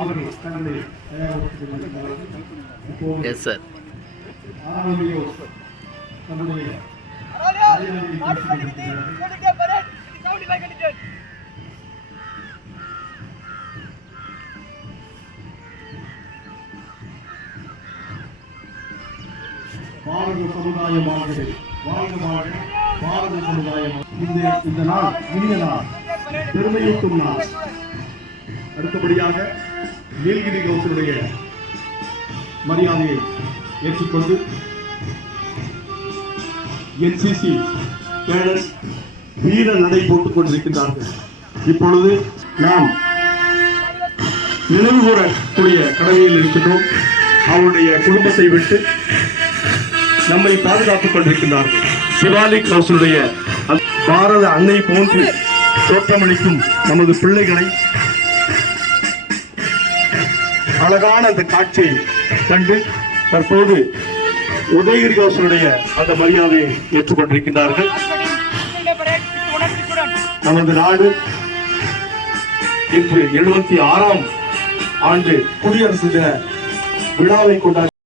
அவர்கள் தங்களை yes sir நம்முடைய பாரத சமுதாயம் வாழ்கிறது, வாழ்க வாழ்க பாரத சமுதாயம். இந்த நாள் இனிய நாள், பெருமையூட்டும் நாள். அடுத்தபடியாக நீலகிரி கவுன்சிலுடைய மரியாதையை ஏற்றுக்கொண்டு NCC கேடஸ் வீர நடை போட்டுக் கொண்டிருக்கின்றார்கள். இப்பொழுது நாம் நினைவு கூறக்கூடிய கடமையில் இருக்கின்றோம். அவருடைய குடும்பத்தை விட்டு நம்மை பாதுகாத்துக் கொண்டிருக்கின்றார்கள். சிவாலிக் கவுன்சிலுடைய பாரத அன்னை போன்று தோற்றமளிக்கும் நமது பிள்ளைகளை அழகான அந்த காட்சியை கண்டு தற்போது உதயகிரி கவுன்சிலுடைய அந்த மரியாதையை ஏற்றுக்கொண்டிருக்கின்றார்கள். நமது நாடு இன்று 76ஆம் ஆண்டு குடியரசு தின விழாவை கொண்டாடி